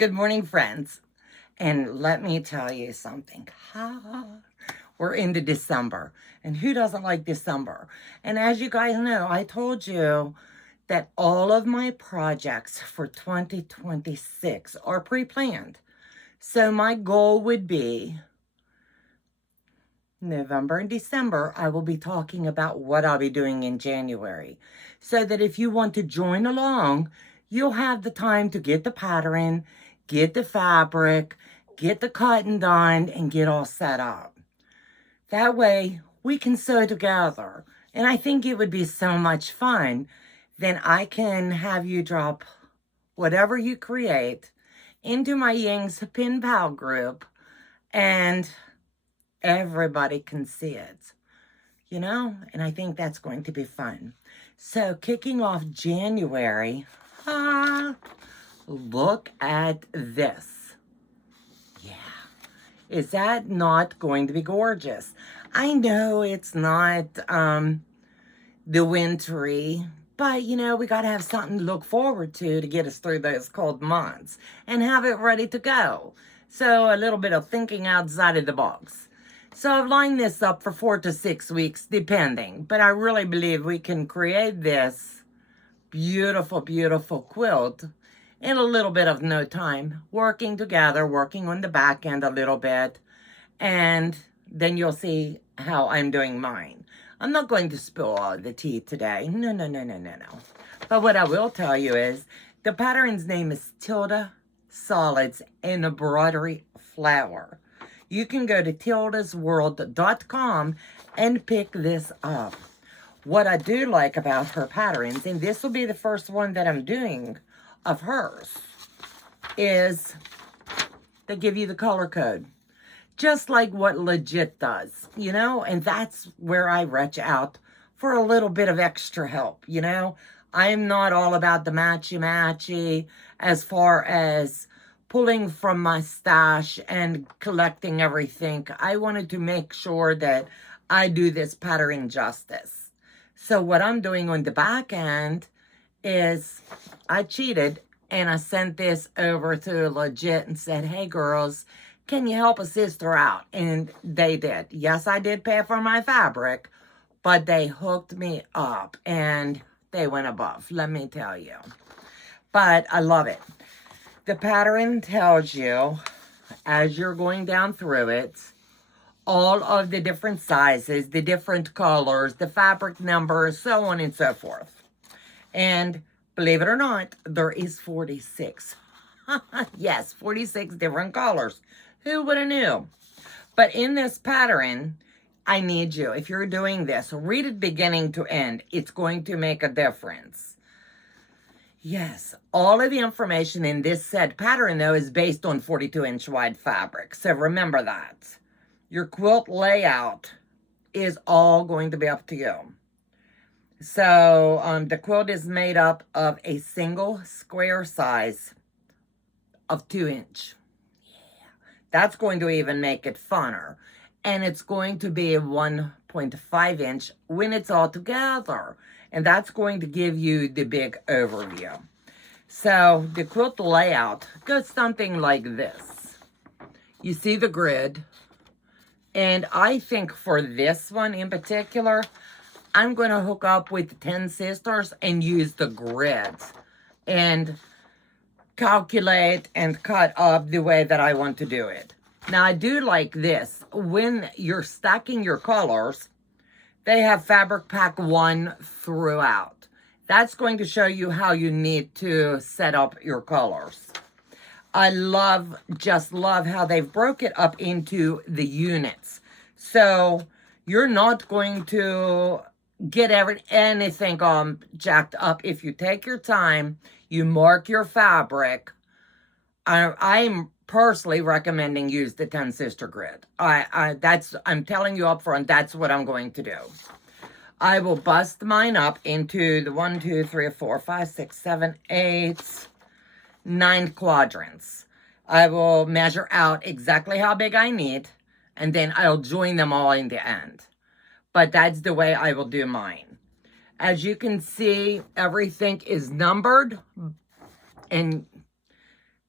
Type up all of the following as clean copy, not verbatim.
Good morning, friends. And let me tell you something. We're into December. And who doesn't like December? And as you guys know, I told you that all of my projects for 2026 are pre-planned. So my goal would be November and December, I will be talking about what I'll be doing in January. So that if you want to join along, you'll have the time to get the pattern, get the fabric, get the cotton done, and get all set up. That way, we can sew together. And I think it would be so much fun. Then I can have you drop whatever you create into my Ying's Pin Pal group, and everybody can see it, and I think that's going to be fun. So kicking off January, look at this. Yeah. Is that not going to be gorgeous? I know it's not the wintry, but we got to have something to look forward to get us through those cold months and have it ready to go. So a little bit of thinking outside of the box. So I've lined this up for 4 to 6 weeks, depending. But I really believe we can create this beautiful, beautiful quilt in a little bit of no time. Working together, working on the back end a little bit. And then you'll see how I'm doing mine. I'm not going to spill all the tea today. No. But what I will tell you is the pattern's name is Tilda Solids Embroidery Flower. You can go to tildasworld.com and pick this up. What I do like about her patterns, and this will be the first one that I'm doing of hers, is they give you the color code. Just like what Legit does, and that's where I reach out for a little bit of extra help, I'm not all about the matchy-matchy as far as pulling from my stash and collecting everything. I wanted to make sure that I do this pattern justice. So what I'm doing on the back end is I cheated and I sent this over to Legit and said, hey girls, can you help a sister out? And they did. Yes, I did pay for my fabric, but they hooked me up and they went above, let me tell you. But I love it. The pattern tells you, as you're going down through it, all of the different sizes, the different colors, the fabric numbers, so on and so forth. And believe it or not, there is 46. Yes, 46 different colors. Who would have knew? But in this pattern, I need you, if you're doing this, read it beginning to end. It's going to make a difference. Yes, all of the information in this said pattern, though, is based on 42-inch wide fabric. So remember that. Your quilt layout is all going to be up to you. So the quilt is made up of a single square size of 2-inch. Yeah, that's going to even make it funner. And it's going to be a 1.5-inch when it's all together. And that's going to give you the big overview. So the quilt layout goes something like this. You see the grid. And I think for this one in particular, I'm going to hook up with the 10 Sisters and use the grid. And calculate and cut up the way that I want to do it. Now, I do like this. When you're stacking your colors, they have fabric pack 1 throughout. That's going to show you how you need to set up your colors. I just love how they've broke it up into the units. So you're not going to get anything jacked up if you take your time, you mark your fabric. I'm personally recommending use the 10 Sister grid. I'm telling you up front, that's what I'm going to do. I will bust mine up into the 1, 2, 3, 4, 5, 6, 7, 8, 9 quadrants. I will measure out exactly how big I need, and then I'll join them all in the end. But that's the way I will do mine. As you can see, everything is numbered, and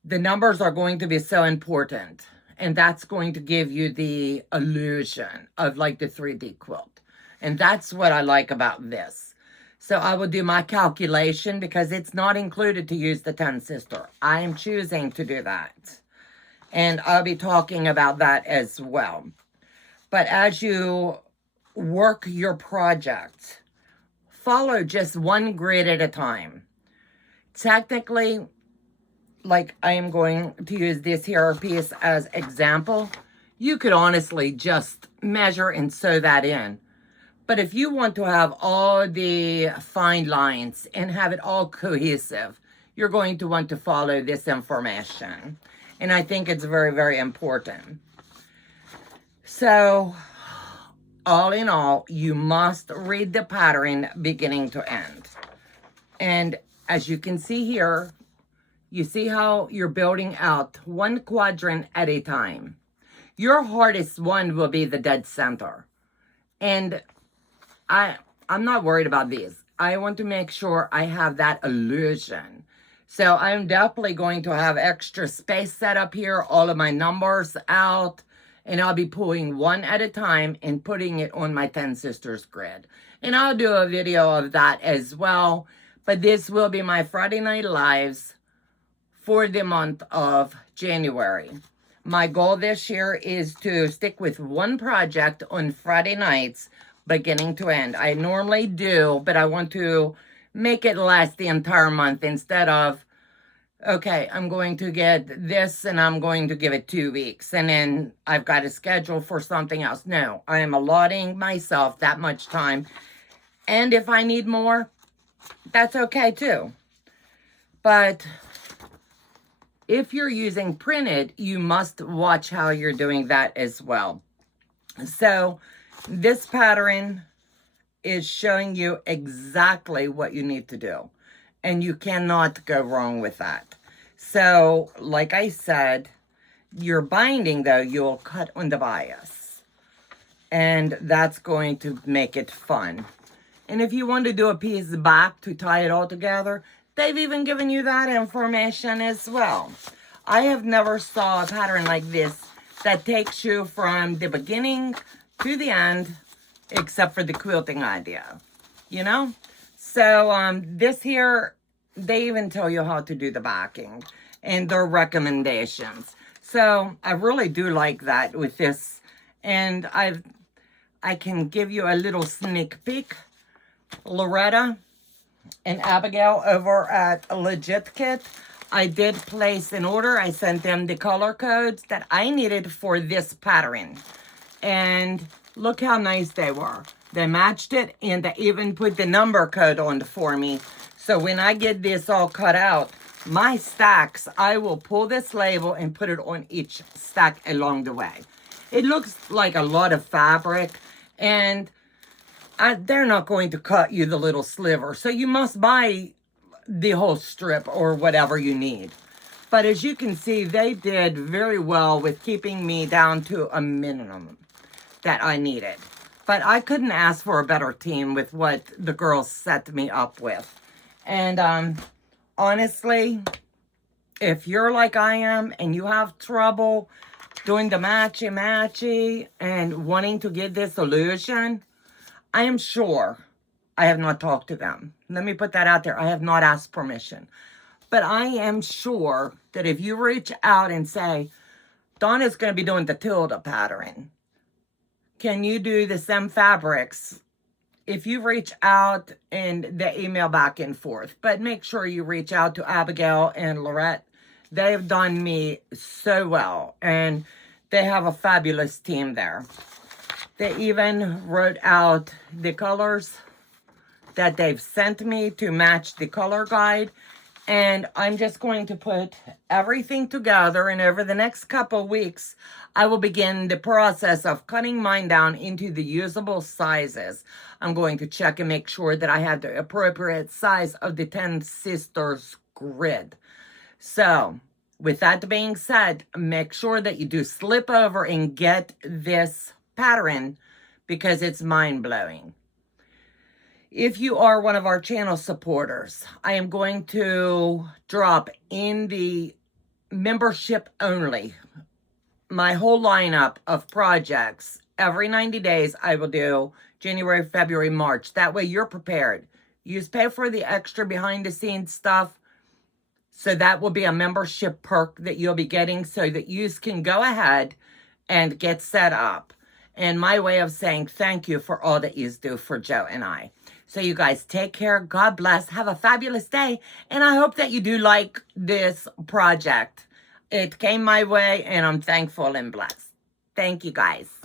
The numbers are going to be so important. And that's going to give you the illusion of like the 3D quilt. And that's what I like about this. So I will do my calculation because it's not included to use the 10 sister. I am choosing to do that. And I'll be talking about that as well. But as you work your project, follow just one grid at a time. Technically, like I am going to use this here piece as example, you could honestly just measure and sew that in. But if you want to have all the fine lines and have it all cohesive, you're going to want to follow this information. And I think it's very, very important. So, all in all, you must read the pattern beginning to end. And as you can see here, you see how you're building out one quadrant at a time. Your hardest one will be the dead center. And I'm not worried about these. I want to make sure I have that illusion. So I'm definitely going to have extra space set up here, all of my numbers out, and I'll be pulling one at a time and putting it on my 10 Sisters grid. And I'll do a video of that as well. But this will be my Friday Night Lives for the month of January. My goal this year is to stick with one project on Friday nights, beginning to end. I normally do, but I want to make it last the entire month instead of, okay, I'm going to get this and I'm going to give it 2 weeks and then I've got a schedule for something else. No, I am allotting myself that much time. And if I need more, that's okay too. But if you're using printed, you must watch how you're doing that as well. So this pattern is showing you exactly what you need to do. And you cannot go wrong with that. So, like I said, your binding, though, you'll cut on the bias. And that's going to make it fun. And if you want to do a piece back to tie it all together, they've even given you that information as well. I have never saw a pattern like this that takes you from the beginning to the end, except for the quilting idea, you know? So this here, they even tell you how to do the backing and their recommendations. So I really do like that with this. And I can give you a little sneak peek. Loretta and Abigail over at Legit Kit, I did place an order. I sent them the color codes that I needed for this pattern. And look how nice they were. They matched it and they even put the number code on for me. So when I get this all cut out, my stacks, I will pull this label and put it on each stack along the way. It looks like a lot of fabric and they're not going to cut you the little sliver. So you must buy the whole strip or whatever you need. But as you can see, they did very well with keeping me down to a minimum that I needed. But I couldn't ask for a better team with what the girls set me up with. And honestly, if you're like I am and you have trouble doing the matchy-matchy and wanting to get this illusion, I am sure, I have not talked to them. Let me put that out there. I have not asked permission. But I am sure that if you reach out and say, Donna's going to be doing the Tilda pattern, can you do the same fabrics? If you reach out and they email back and forth, but make sure you reach out to Abigail and Lorette. They have done me so well, and they have a fabulous team there. They even wrote out the colors that they've sent me to match the color guide. And I'm just going to put everything together. And over the next couple weeks, I will begin the process of cutting mine down into the usable sizes. I'm going to check and make sure that I have the appropriate size of the 10 Sisters grid. So, with that being said, make sure that you do slip over and get this pattern because it's mind-blowing. If you are one of our channel supporters, I am going to drop in the membership only. My whole lineup of projects, every 90 days, I will do January, February, March. That way you're prepared. You just pay for the extra behind the scenes stuff. So that will be a membership perk that you'll be getting so that you can go ahead and get set up. And my way of saying thank you for all that you do for Joe and I. So you guys take care. God bless. Have a fabulous day. And I hope that you do like this project. It came my way and I'm thankful and blessed. Thank you guys.